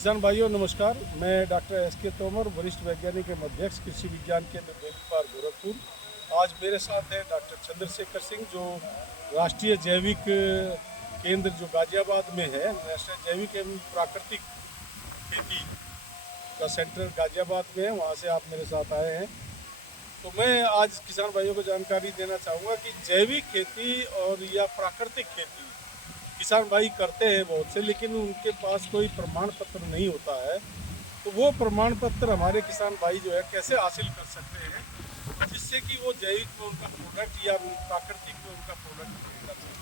किसान भाइयों नमस्कार। मैं डॉक्टर एस.के. तोमर, वरिष्ठ वैज्ञानिक एवं अध्यक्ष कृषि विज्ञान केंद्र बेलूपार गोरखपुर। आज मेरे साथ है डॉक्टर चंद्रशेखर सिंह, जो राष्ट्रीय जैविक केंद्र जो गाजियाबाद में है, राष्ट्रीय जैविक एवं प्राकृतिक खेती का सेंटर गाजियाबाद में है, वहाँ से आप मेरे साथ आए हैं। तो मैं आज किसान भाइयों को जानकारी देना चाहूँगा कि जैविक खेती और या प्राकृतिक खेती किसान भाई करते हैं बहुत से, लेकिन उनके पास कोई प्रमाण पत्र नहीं होता है। तो वो प्रमाण पत्र हमारे किसान भाई जो है कैसे हासिल कर सकते हैं, जिससे कि वो जैविक में उनका प्रोडक्ट या प्राकृतिक में उनका प्रोडक्ट कर सकें।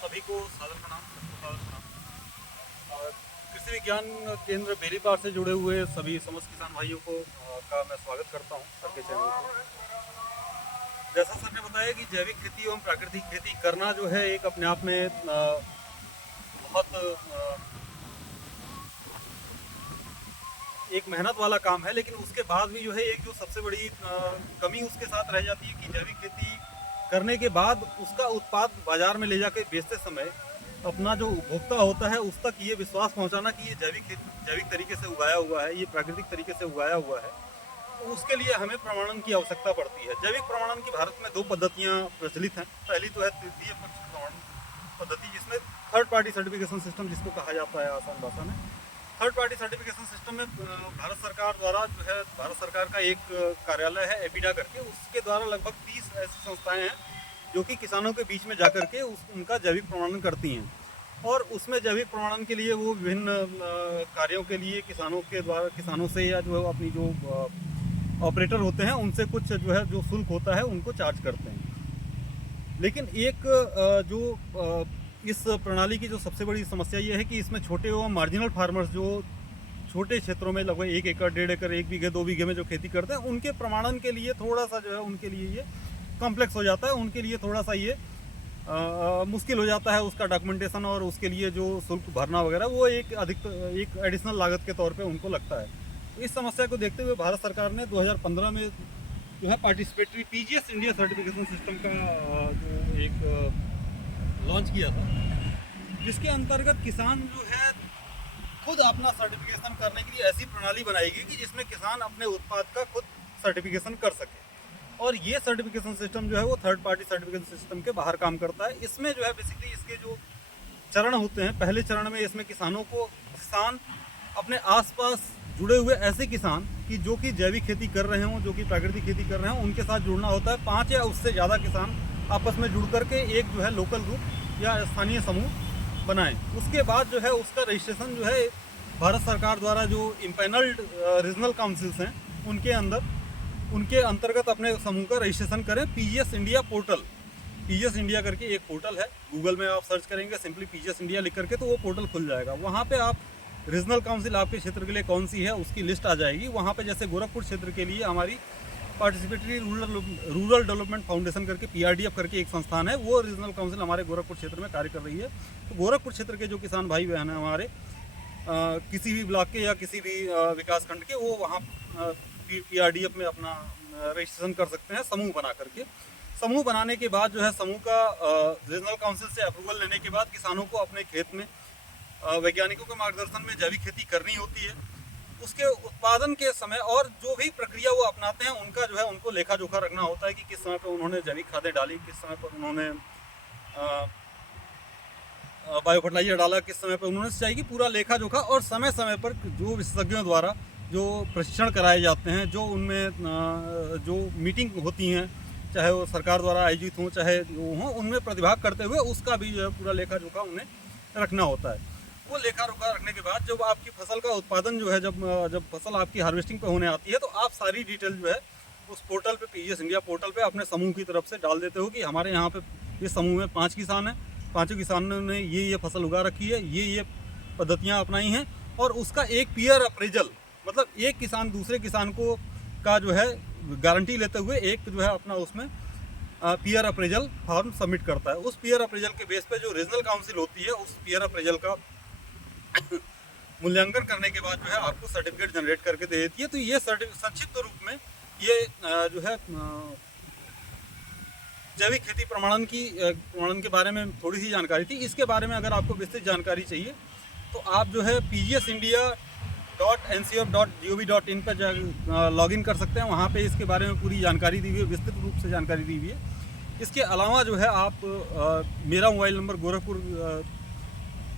सभी को सादर प्रणाम, सबको सादर प्रणाम। और कृषि विज्ञान केंद्र बेलीपार से जुड़े हुए सभी समस्त किसान भाइयों को का मैं स्वागत करता हूँ सर के चैनल पर। जैसा सर ने बताया कि जैविक खेती एवं प्राकृतिक खेती करना जो है एक अपने आप में बहुत एक मेहनत वाला काम है, लेकिन उसके बाद भी जो है एक जो सबसे बड़ी कमी उसके साथ रह जाती है कि जैविक खेती करने के बाद उसका उत्पाद बाजार में ले जाकर बेचते समय अपना जो उपभोक्ता होता है उस तक ये विश्वास पहुंचाना कि ये जैविक तरीके से उगाया हुआ है, ये प्राकृतिक तरीके से उगाया हुआ है, तो उसके लिए हमें प्रमाणन की आवश्यकता पड़ती है। जैविक प्रमाणन की भारत में 2 पद्धतियां प्रचलित हैं। पहली तो है तृतीय पक्ष प्रमाणन पद्धति, जिसमें थर्ड पार्टी सर्टिफिकेशन सिस्टम जिसको कहा जाता है आसान भाषा में। थर्ड पार्टी सर्टिफिकेशन सिस्टम में भारत सरकार द्वारा जो है, भारत सरकार का एक कार्यालय है एपीडा करके, उसके द्वारा लगभग 30 ऐसी संस्थाएं हैं जो कि किसानों के बीच में जाकर के उनका जैविक प्रमाणन करती हैं। और उसमें जैविक प्रमाणन के लिए वो विभिन्न कार्यों के लिए किसानों से या जो अपनी जो ऑपरेटर होते हैं उनसे कुछ जो है जो शुल्क होता है उनको चार्ज करते हैं। लेकिन एक इस प्रणाली की जो सबसे बड़ी समस्या ये है कि इसमें छोटे एवं मार्जिनल फार्मर्स जो छोटे क्षेत्रों में लगभग 1 एकड़, 1.5 एकड़, 1 बीघे, 2 बीघे में जो खेती करते हैं, उनके प्रमाणन के लिए थोड़ा सा जो है उनके लिए ये कॉम्प्लेक्स हो जाता है। उनके लिए थोड़ा सा ये मुश्किल हो जाता है उसका डॉक्यूमेंटेशन, और उसके लिए जो शुल्क भरना वगैरह वो एक एडिशनल लागत के तौर पे उनको लगता है। तो इस समस्या को देखते हुए भारत सरकार ने 2015 में जो है participatory PGS India certification system का जो एक लॉन्च किया था, जिसके अंतर्गत किसान जो है खुद अपना सर्टिफिकेशन करने के लिए ऐसी प्रणाली बनाएगी कि जिसमें किसान अपने उत्पाद का खुद सर्टिफिकेशन कर सके। और ये सर्टिफिकेशन सिस्टम जो है वो थर्ड पार्टी सर्टिफिकेशन सिस्टम के बाहर काम करता है। इसमें जो है बेसिकली इसके जो चरण होते हैं, पहले चरण में इसमें किसान अपने आसपास जुड़े हुए ऐसे किसान कि जो कि जैविक खेती कर रहे हों, जो कि प्राकृतिक खेती कर रहे हों, उनके साथ जुड़ना होता है। 5 या उससे ज़्यादा किसान आपस में जुड़ करके एक जो है लोकल ग्रुप या स्थानीय समूह बनाएं। उसके बाद जो है उसका रजिस्ट्रेशन जो है भारत सरकार द्वारा जो इम्पैनल्ड रीजनल काउंसिल्स हैं उनके अंतर्गत अपने समूह का रजिस्ट्रेशन करें। PGS India portal, PGS India करके एक पोर्टल है, गूगल में आप सर्च करेंगे सिंपली पीजीएस इंडिया लिख करके तो वो पोर्टल खुल जाएगा। वहाँ पे आप रीजनल काउंसिल आपके क्षेत्र के लिए कौन सी है उसकी लिस्ट आ जाएगी। वहाँ पे जैसे गोरखपुर क्षेत्र के लिए हमारी पार्टिसिपेटरी रूरल डेवलपमेंट फाउंडेशन करके पीआरडीएफ करके एक संस्थान है, वो रीजनल काउंसिल हमारे गोरखपुर क्षेत्र में कार्य कर रही है। तो गोरखपुर क्षेत्र के जो किसान भाई बहन हैं हमारे किसी भी ब्लॉक के या किसी भी विकास खंड के, वो वहाँ पीआरडीएफ में अपना रजिस्ट्रेशन कर सकते हैं समूह बना करके। समूह बनाने के बाद जो है समूह का रीजनल काउंसिल से अप्रूवल लेने के बाद किसानों को अपने खेत में वैज्ञानिकों के मार्गदर्शन में जैविक खेती करनी होती है। उसके उत्पादन के समय और जो भी प्रक्रिया वो अपनाते हैं उनका जो है उनको लेखा जोखा रखना होता है कि किस समय पर उन्होंने जैविक खादें डाली, किस समय पर उन्होंने बायो फर्टिलाइजर डाला, किस समय पर उन्होंने सिंचाई की, पूरा लेखा जोखा। और समय समय पर जो विशेषज्ञों द्वारा जो प्रशिक्षण कराए जाते हैं, जो उनमें जो मीटिंग होती हैं, चाहे वो सरकार द्वारा आयोजित हों चाहे वो हों, उनमें प्रतिभाग करते हुए उसका भी जो है पूरा लेखा जोखा उन्हें रखना होता है। वो लेखा जोखा रखने के बाद जब आपकी फसल का उत्पादन जो है जब फसल आपकी हार्वेस्टिंग पे होने आती है, तो आप सारी डिटेल जो है उस पोर्टल पे, पीजीएस इंडिया पोर्टल पे अपने समूह की तरफ से डाल देते हो कि हमारे यहाँ पे इस समूह में 5 किसान हैं, 5 किसानों ने ये फसल उगा रखी है, ये पद्धतियाँ अपनाई हैं। और उसका एक पीयर अप्रेजल, मतलब एक किसान दूसरे किसान को का जो है गारंटी लेते हुए एक जो है अपना उसमें पीयर अप्रेजल फॉर्म सबमिट करता है। उस पीयर अप्रेजल के बेस पे जो रीजनल काउंसिल होती है उस पीयर अप्रेजल का मूल्यांकन करने के बाद जो है आपको सर्टिफिकेट जनरेट करके दे देती है। तो ये संक्षिप्त रूप में ये जो है जैविक खेती प्रमाणन के बारे में थोड़ी सी जानकारी थी। इसके बारे में अगर आपको विस्तृत जानकारी चाहिए तो आप जो है pgsindia.ncf.gov.in पर लॉगिन कर सकते हैं। वहाँ पे इसके बारे में पूरी जानकारी दी हुई है, विस्तृत रूप से जानकारी दी हुई है। इसके अलावा जो है आप मेरा मोबाइल नंबर गोरखपुर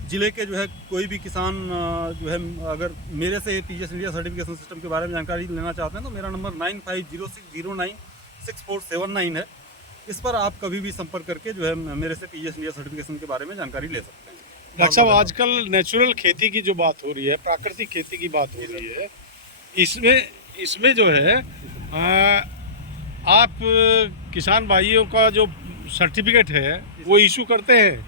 ज़िले के जो है कोई भी किसान जो है अगर मेरे से पीजीएस इंडिया सर्टिफिकेशन सिस्टम के बारे में जानकारी लेना चाहते हैं तो मेरा नंबर 9506096479 है। इस पर आप कभी भी संपर्क करके जो है मेरे से पीजीएस इंडिया सर्टिफिकेशन के बारे में जानकारी ले सकते हैं। डॉक्टर साहब, आजकल नेचुरल खेती की जो बात हो रही है, प्राकृतिक खेती की बात हो रही है, इसमें जो है आप किसान भाइयों का जो सर्टिफिकेट है वो इशू करते हैं?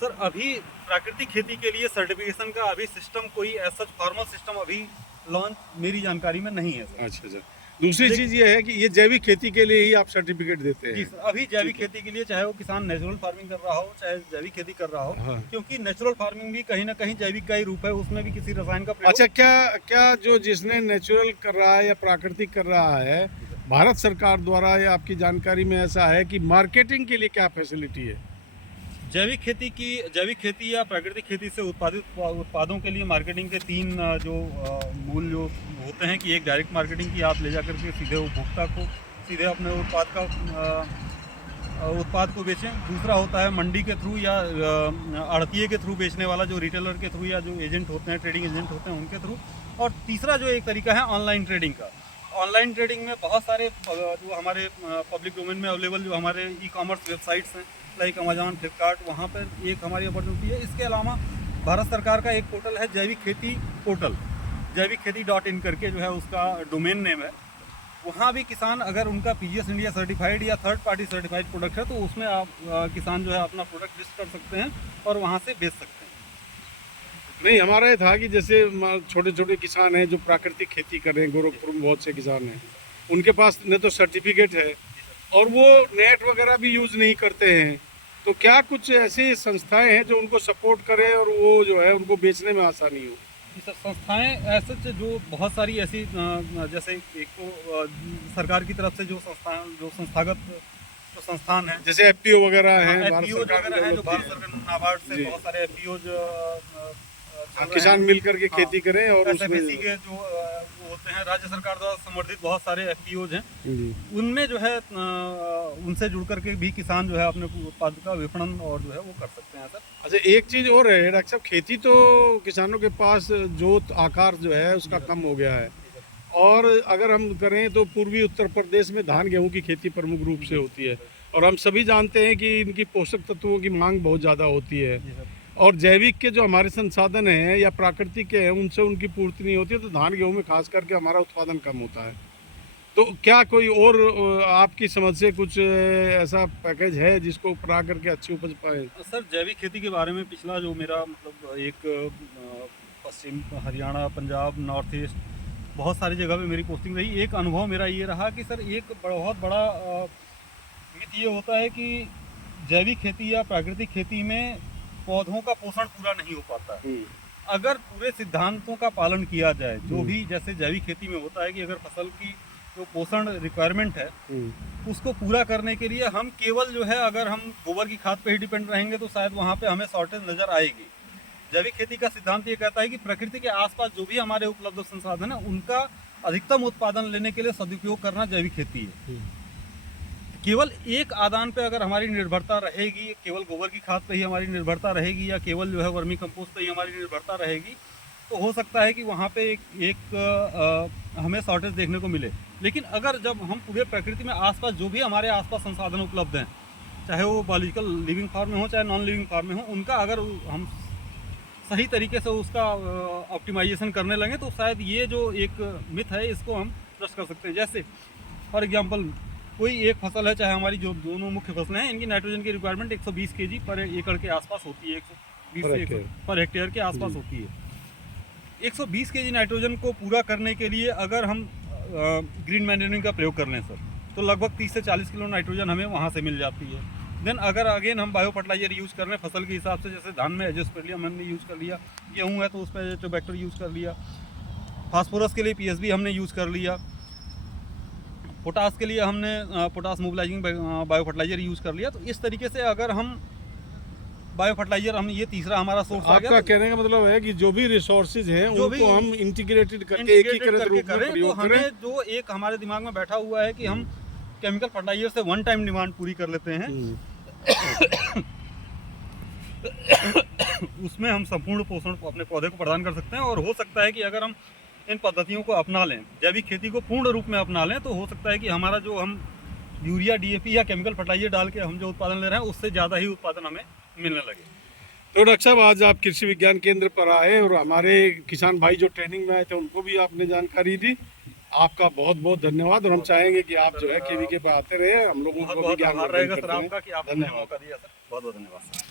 सर, अभी प्राकृतिक खेती के लिए सर्टिफिकेशन का अभी सिस्टम कोई ऐसा फॉर्मल सिस्टम अभी लॉन्च मेरी जानकारी में नहीं है सर। अच्छा। दूसरी चीज़ ये है कि ये जैविक खेती के लिए ही आप सर्टिफिकेट देते हैं? जी सर, अभी जैविक खेती के लिए चाहे वो किसान नेचुरल फार्मिंग कर रहा हो चाहे जैविक खेती कर रहा हो, हाँ। क्योंकि नेचुरल फार्मिंग भी कहीं ना कहीं जैविक का ही रूप है, उसमें भी किसी रसायन का प्रयोग। अच्छा, क्या जो जिसने नेचुरल कर रहा है या प्राकृतिक कर रहा है, भारत सरकार द्वारा या आपकी जानकारी में ऐसा है कि मार्केटिंग के लिए क्या फैसिलिटी है? जैविक खेती या प्राकृतिक खेती से उत्पादित उत्पादों के लिए मार्केटिंग के तीन जो मूल जो होते हैं कि एक डायरेक्ट मार्केटिंग की, आप ले जा करके सीधे उपभोक्ता को सीधे अपने उत्पाद को बेचें। दूसरा होता है मंडी के थ्रू या आड़तिये के थ्रू बेचने वाला, जो रिटेलर के थ्रू या जो एजेंट होते हैं, ट्रेडिंग एजेंट होते हैं, उनके थ्रू। और तीसरा जो एक तरीका है ऑनलाइन ट्रेडिंग का। ऑनलाइन ट्रेडिंग में बहुत सारे जो हमारे पब्लिक डोमेन में अवेलेबल जो हमारे ई कॉमर्स वेबसाइट्स हैं लाइक अमेजॉन, फ्लिपकार्ट, वहाँ पर एक हमारी अपॉर्चुनिटी है। इसके अलावा भारत सरकार का एक पोर्टल है जैविक खेती पोर्टल, जैविकखेती.in करके जो है उसका डोमेन नेम है। वहाँ भी किसान अगर उनका पीजीएस इंडिया सर्टिफाइड या थर्ड पार्टी सर्टिफाइड प्रोडक्ट है तो उसमें आप किसान जो है अपना प्रोडक्ट लिस्ट कर सकते हैं और वहाँ से बेच सकते हैं। नहीं, हमारा ये था कि जैसे छोटे छोटे किसान हैं जो प्राकृतिक खेती कर रहे हैं, गोरखपुर में बहुत से किसान हैं, उनके पास न तो सर्टिफिकेट है और वो नेट वगैरह भी यूज़ नहीं करते हैं, तो क्या कुछ ऐसी संस्थाएं हैं जो उनको सपोर्ट करें और वो जो है उनको बेचने में आसानी हो? सर, संस्थाएं ऐसे जो बहुत सारी ऐसी जैसे एक तो सरकार की तरफ से जो संस्थागत संस्थान है, जैसे एफपीओ वगैरह हैं, एफपीओ वगैरह हैं जो भारत सरकार नाबार्ड से बहुत सारे एफपीओ किसान मिल करके खेती करें और उसमें के जो होते हैं राज्य सरकार द्वारा संवर्धित बहुत सारे एफपीओज हैं, उनमें जो है उनसे जुड़ करके भी किसान जो है अपने उत्पाद का विपणन और जो है वो कर सकते हैं सर। अच्छा, एक चीज़ और है डॉक्टर साहब, खेती तो किसानों के पास जोत आकार जो है उसका कम हो गया है, और अगर हम करें तो पूर्वी उत्तर प्रदेश में धान गेहूँ की खेती प्रमुख रूप से होती है, और हम सभी जानते हैं कि इनकी पोषक तत्वों की मांग बहुत ज़्यादा होती है, और जैविक के जो हमारे संसाधन हैं या प्राकृतिक के हैं उनसे उनकी पूर्ति नहीं होती है, तो धान गेहूँ में खास करके हमारा उत्पादन कम होता है। तो क्या कोई और आपकी समझ से कुछ ऐसा पैकेज है जिसको उपरा करके अच्छी उपज पाए? सर, जैविक खेती के बारे में पिछला जो मेरा मतलब एक पश्चिम हरियाणा, पंजाब, नॉर्थ ईस्ट बहुत सारी जगह पे मेरी पोस्टिंग रही। एक अनुभव मेरा ये रहा कि सर एक बहुत बड़ा मिथ ये होता है कि जैविक खेती या प्राकृतिक खेती में पौधों का पोषण पूरा नहीं हो पाता है। अगर पूरे सिद्धांतों का पालन किया जाए, जो भी जैसे जैविक खेती में होता है कि अगर फसल की जो पोषण रिक्वायरमेंट है उसको पूरा करने के लिए हम केवल जो है अगर हम गोबर की खाद पे ही डिपेंड रहेंगे तो शायद वहाँ पे हमें शॉर्टेज नज़र आएगी। जैविक खेती का सिद्धांत ये कहता है कि प्रकृति के आसपास जो भी हमारे उपलब्ध संसाधन है उनका अधिकतम उत्पादन लेने के लिए सदुपयोग करना जैविक खेती है। केवल एक आदान पे अगर हमारी निर्भरता रहेगी, केवल गोबर की खाद पे ही हमारी निर्भरता रहेगी या केवल जो है वर्मी कंपोस्ट पे ही हमारी निर्भरता रहेगी, तो हो सकता है कि वहाँ पे हमें शॉर्टेज देखने को मिले। लेकिन अगर जब हम पूरे प्रकृति में आसपास जो भी हमारे आसपास संसाधन उपलब्ध हैं, चाहे वो बायोलॉजिकल लिविंग फॉर्म में हो चाहे नॉन लिविंग फॉर्म में हो, उनका अगर हम सही तरीके से उसका ऑप्टिमाइजेशन करने लगे तो शायद ये जो एक मिथ है इसको हम नष्ट कर सकते हैं। जैसे फॉर एग्जांपल कोई एक फसल है, चाहे हमारी जो दोनों मुख्य फसलें हैं, इनकी नाइट्रोजन की रिक्वायरमेंट 120 kg पर एकड़ के आसपास होती है, 120 पर हेक्टेयर के आसपास होती है। 120 kg नाइट्रोजन को पूरा करने के लिए अगर हम ग्रीन मैन्योरिंग का प्रयोग कर लें सर, तो लगभग 30 से 40 किलो नाइट्रोजन हमें वहाँ से मिल जाती है। देन अगर अगेन हम बायो फर्टिलाइजर यूज़ कर रहे हैं फसल के हिसाब से, जैसे धान में एजोस्पेरियम हमने यूज़ कर लिया, गेहूँ है तो उस पर एजोबैक्टर यूज़ कर लिया, फास्फोरस के लिए पीएसबी हमने यूज़ कर लिया, पोटास के लिए हमने potash mobilising bio fertiliser use कर लिया। तो इस तरीके से अगर हम बायो फर्टिलाइजर हम ये तीसरा हमारा सोर्स आ गया। आपका कहने का मतलब है कि जो भी रिसोर्सेज हैं जो भी उनको हम इंटीग्रेटेड करके इंटीग्रेटेड एकीकृत करके रूप में करें तो प्रयोग हमें करें। जो एक हमारे दिमाग में बैठा हुआ है कि हम केमिकल फर्टिलाइजर से वन टाइम डिमांड पूरी कर लेते हैं, उसमें हम संपूर्ण पोषण को अपने पौधे को प्रदान कर सकते हैं। और हो सकता है कि अगर हम इन पद्धतियों को अपना लें, जैविक खेती को पूर्ण रूप में अपना लें, तो हो सकता है कि हमारा जो हम यूरिया, डीएपी या केमिकल फर्टिलाइजर डाल के हम जो उत्पादन ले रहे हैं उससे ज़्यादा ही उत्पादन हमें मिलने लगे। तो डॉक्टर साहब, आज आप कृषि विज्ञान केंद्र पर आए और हमारे किसान भाई जो ट्रेनिंग में आए थे उनको भी आपने जानकारी दी। आपका बहुत बहुत धन्यवाद। और हम चाहेंगे कि आप जो है केवीके पर आते रहे, हम लोगों बहुत को भी बहुत ज्ञान आभार वर्धन रहेगा सर करते रहें। आपका कि आपने मुझे धन्यवाद। मौका दिया सर। बहुत बहुत धन्यवाद सर।